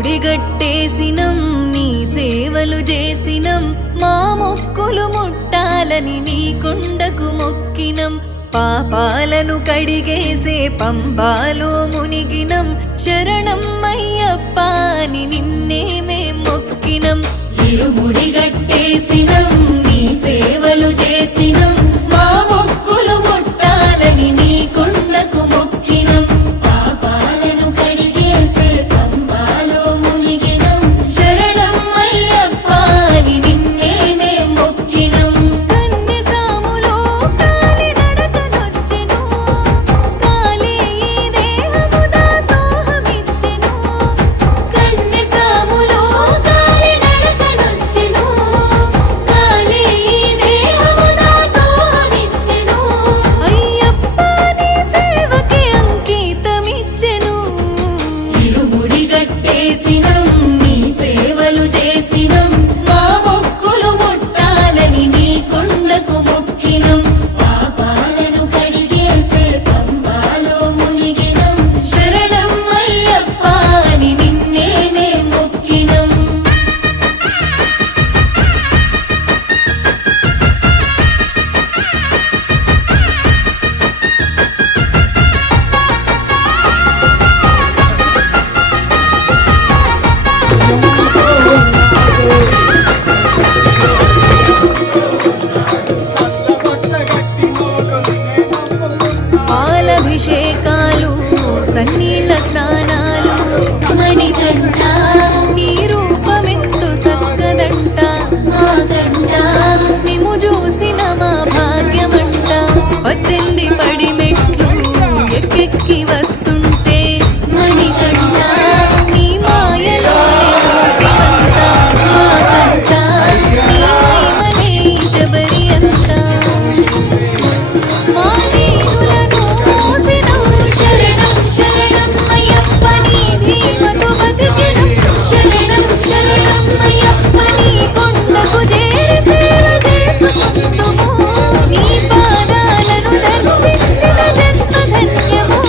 ఇరుముడిగట్టేసినం నీ సేవలు చేసినం మా మొక్కులు ముట్టాలని నీ కొండకు మొక్కినం పాపాలను కడిగేసే పంబాలో మునిగినం శరణం అయ్యప్ప అని నిన్నే మేం మొక్కినం ఇరుముడిగట్టేసినం నీ సేవలు చేసినం మా మొక్కులు ముట్టాలని నీ కొండకు మొక్కినం పాపాలను కడిగేసే పంబాలో మునిగినం శరణం అయ్యప్ప అని నిన్నే మేం మొక్కినం కన్యసాములో కాలి నడకనొచ్చెను కాలే ఈ దేహము దాసోహమిచ్చెను కన్యసాములో కాలి నడకనొచ్చెను కాలే ఈ దేహము దాసోహమిచ్చెను అయ్యప్ప నీ సేవకి అంకితమిచ్చెను ఇరుముడిగట్టేసినం నీ సేవలు చేసినం మా మొక్కులు ముట్టాలని నీ కొండకు మొక్కినం పాపాలను కడిగేసే పంబాలో మునిగినం శరణం అయ్యప్ప అని నిన్నే మేం మొక్కినం పాలభిషేకాలు సన్నీళ్ళ స్నానాలు మణికంఠ నీ రూపమెంతో సక్కదంట మా గంట నిము చూసిన మా భాగ్యమంట 18 పడి మెట్లు ఎక్కెక్కి వస్తుంటే మణికంఠ నీ మాయలోనే ఉంటివంత మా కంట నీ మహిమనే శబరి అంతా మా దీనులను మోసెను శరణం శరణం అయ్యప్ప నీ ధీమతో బతికినం శరణం శరణం అయ్యప్ప నీ కొండకు చేరి సేవ చేసుకుందుము నీ పాదాలను దర్శించిన జన్మ ధన్యము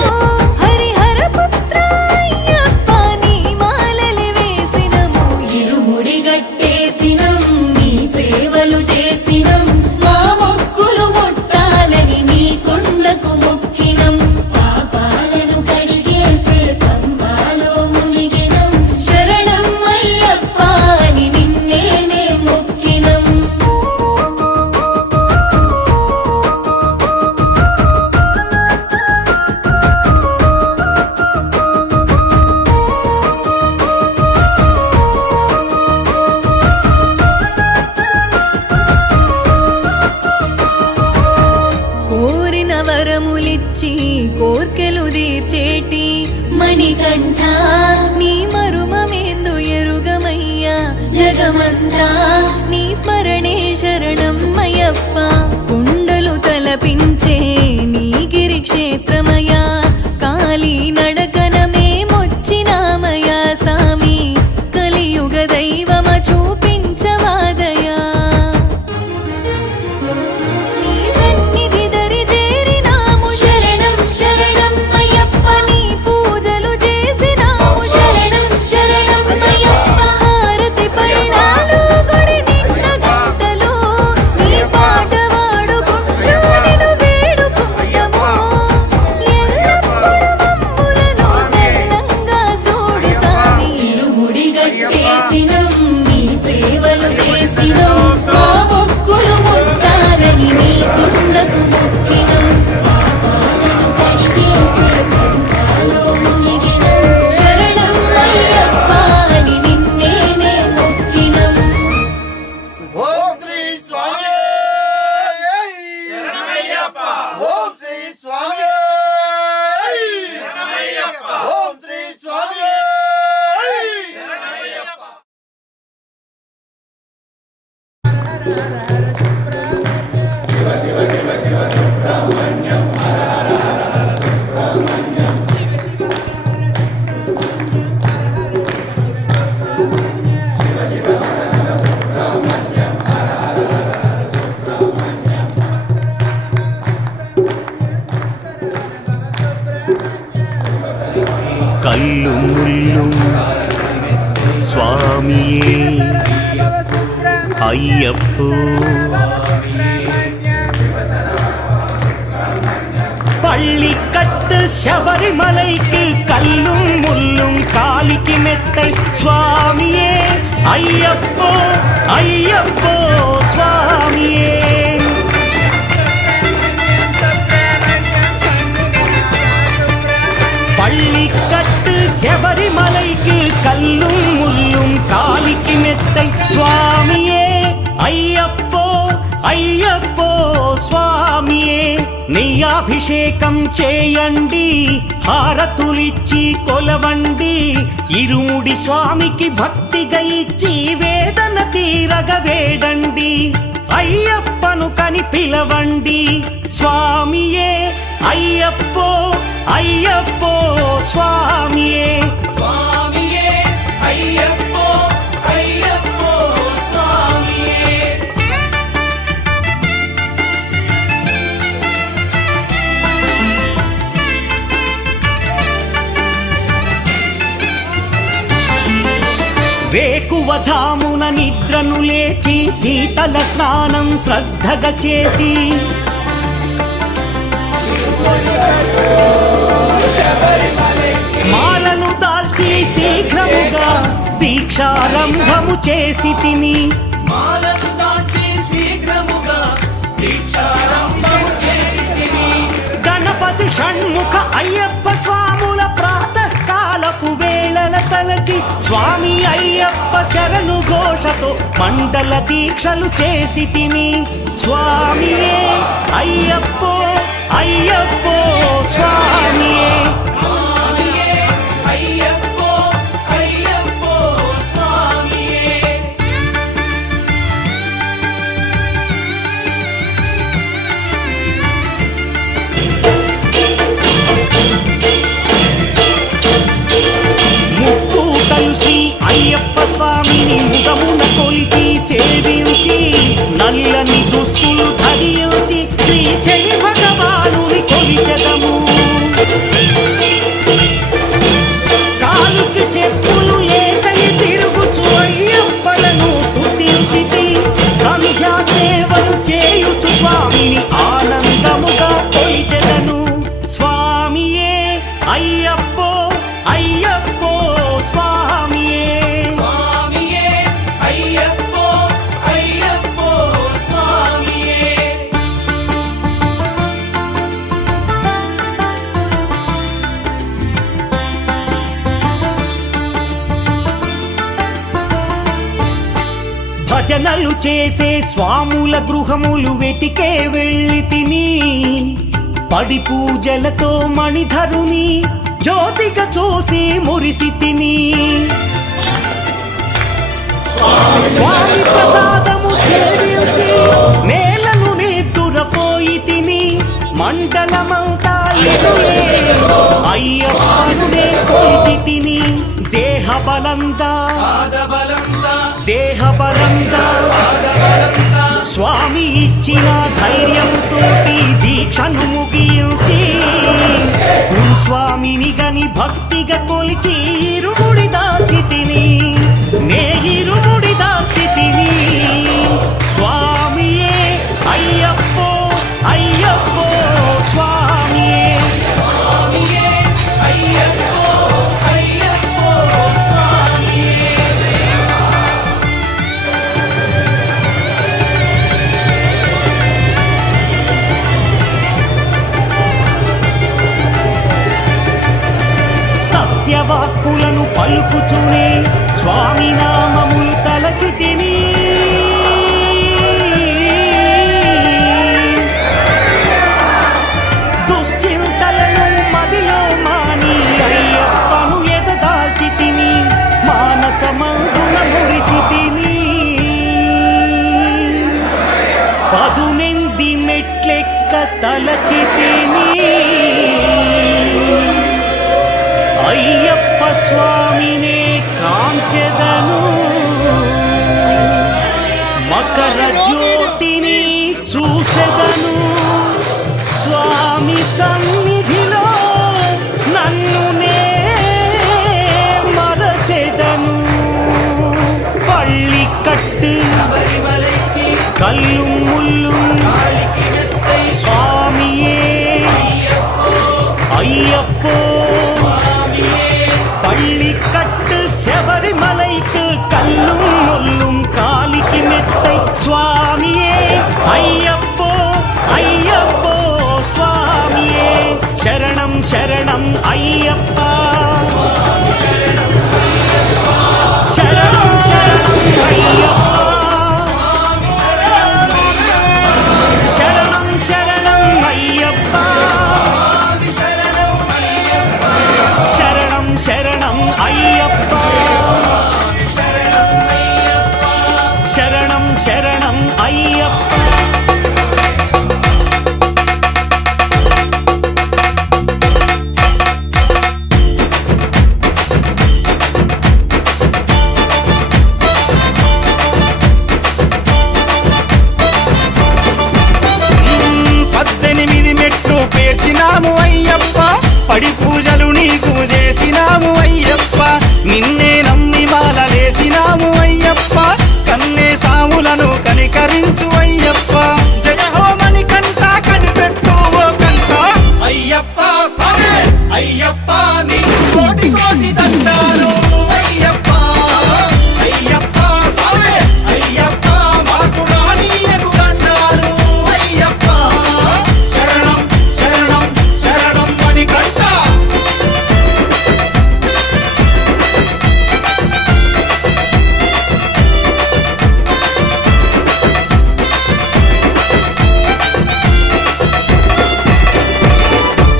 హరిహర పుత్ర అయ్యప్ప నీ మాలలి వేసినము ఇరుముడిగట్టేసినం నీ సేవలు చేసినం మా మొక్కులు ముట్టాలని నీ కొండకు మొక్కినం పాపాలను కడిగేసే పంబాలో మునిగినం శరణం అయ్యప్ప అని నిన్నే మేం మొక్కినం కోరిన వరములిచ్చి కోర్కెలు తీర్చేటి మణికంఠ నీ మరుమమేందు ఎరుగమయ్యా జగమంతా నీ స్మరణే శరణం అయ్యప్ప కుండలు తలపించే నీ గిరి క్షేత్రమయా కాలి నడకన మేమొచ్చినామయా సామి కలియుగ దైవమ చూపించవాదయా నీ సన్నిధి దరి చేరినాము శరణం శరణం అయ్యప్ప నీ పూజలు చేసినాము శరణం శరణం అయ్యప్ప హారతి పళ్ళాలు గుడి నిండ గంటలు నీ పాట వాడుకుంటూ నిన్ను వేడుకుంటాము ఎల్లప్పుడు మమ్ములను సల్లంగా చూడు సామి ఇరుముడిగట్టేసినం నీ సేవలు చేసినం మా మొక్కులు ముట్టాలని నీ కొండకు మొక్కినం పాపాలను కడిగేసే పంబాలో మునిగినం శరణం అయ్యప్ప అని నిన్నే మేం మొక్కినం ఓం శ్రీ స్వామి శరణమయ్యప్ప ఓం శ్రీ స్వామి శరణమయ్యప్ప ఓం శ్రీ స్వామి శరణమయ్యప్ప కల్లు ముల్లు స్వామియే అయ్యప్పో. பள்ளிக்கட்டு சபரிமலைக்கு கல்லும் முள்ளும் காலிக்கு மெத்தை சுவாமியே ஐயப்போ ஐயப்போ சுவாமியே. பள்ளிக்கட்டு சபரிமலைக்கு கல்லும் முள்ளும் காலிக்கு மெத்தை சுவாமியே ஐயப்போ అయ్యప్పో స్వామియే. నెయ్యాభిషేకం చేయండి, హారతులిచ్చి కొలవండి, ఇరుముడి స్వామికి భక్తిగా ఇచ్చి వేదన తీరగ వేడండి. అయ్యప్పను కని పిలవండి స్వామియే అయ్యప్పో అయ్యప్పో స్వామియే. స్వామియే అయ్యప్పో అయ్యప్పో స్వామియే. వేకువజామున నిద్రను లేచి శీతల స్నానం శ్రద్ధగా చేసి మాలను దాల్చి శీఘ్రముగా దీక్షారంభము చేసి తిని. మాలను దాల్చి శీఘ్రముగా దీక్షారంభము చేసి తిని. గణపతి షణ్ముఖ అయ్యప్ప స్వాముల ప్రాతకాలపు వేళల తలచి స్వామి అయ్యప్ప శరణు ఘోషతో మండల దీక్షలు చేసి తిని. స్వామియే అయ్యప్పో అయ్యప్పో స్వామియే. స్వామియే అయ్యప్పో అయ్యప్పో స్వామియే. ముక్കൂటలు శ్రీ అయ్యప్ప స్వామిని ముఖమున కొలిచి సేవించి నల్లని దుస్తులు ధరించి శ్రీ శని భగవానుని కొలిచెదము. కాలికి చెప్పులు లేకని తిరుగుచు అయ్యప్పలను స్తుతించితి. సంధ్యా సేవలు చేయుచు స్వామిని ఆనందముగా కొలిచెదను. స్వామియే అయ్యప్పో అయ్యప్పో స్వామియే. స్వామియే అయ్యప్పో అయ్యప్పో స్వామియే. భజనలు చేసే స్వాముల గృహములు వెతికే వెళ్ళి తిని. పడి పూజలతో మణిధరుని జ్యోతిగా చూసి మురిసి తిని. స్వామి ప్రసాదము సేవించి నేలను నిద్దురపోయి తిని. మండలమంతా ఇరులే అయ్యప్పనునే కొలిచి తిని. దేహబలందా దేహబలందా స్వామి ఇచ్చిన ధైర్యంతో దీక్షను ముగించి స్వామిని గని భక్తిగా కొలిచి ఇరుముడి దాల్చి తిని. నే ఇరుముడి దాల్చి తిని. స్వామియే అయ్యప్పో అయ్యప్పో స్వామియే. స్వామియే అయ్యప్పో అయ్యప్పో స్వామియే. సత్యవాక్కులను పలుకుచునే స్వామి నామములు తలచి తిని. దుశ్చింతలను మదిలో మాని అయ్యప్పను ఎదదాల్చి తిని. మానసమందున మురిసి తిని. పదునెంది మెట్లెక్క తలచి తిని. అయ్యప్ప స్వామినే కాంచెదను. మకర జ్యోతిని చూసెదను. స్వామి సన్నిధిలో నన్ను నే కొలిచినాము అయ్యప్ప పడి పూజలు నీకు చేసినాము అయ్యప్ప నిన్నే నమ్మి మాలలేసినాము అయ్యప్ప కన్నే సాములను కనికరించు అయ్యప్ప జయ హోమని కంట కనిపెట్టు ఓ కంట అయ్యప్ప సామే అయ్యప్ప నీకు కోటి కోటి దండాలు అయ్యప్ప అయ్యప్ప సామే అయ్యప్ప మాకు రానీయకు దండాలు అయ్యప్ప శరణం శరణం శరణం అని కంట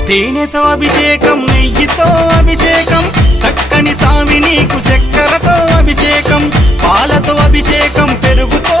తేనెతో అభిషేకం నెయ్యితో అభిషేకం చక్కని సామి నీకు చక్కెరతో అభిషేకం పాలతో అభిషేకం పెరుగుతో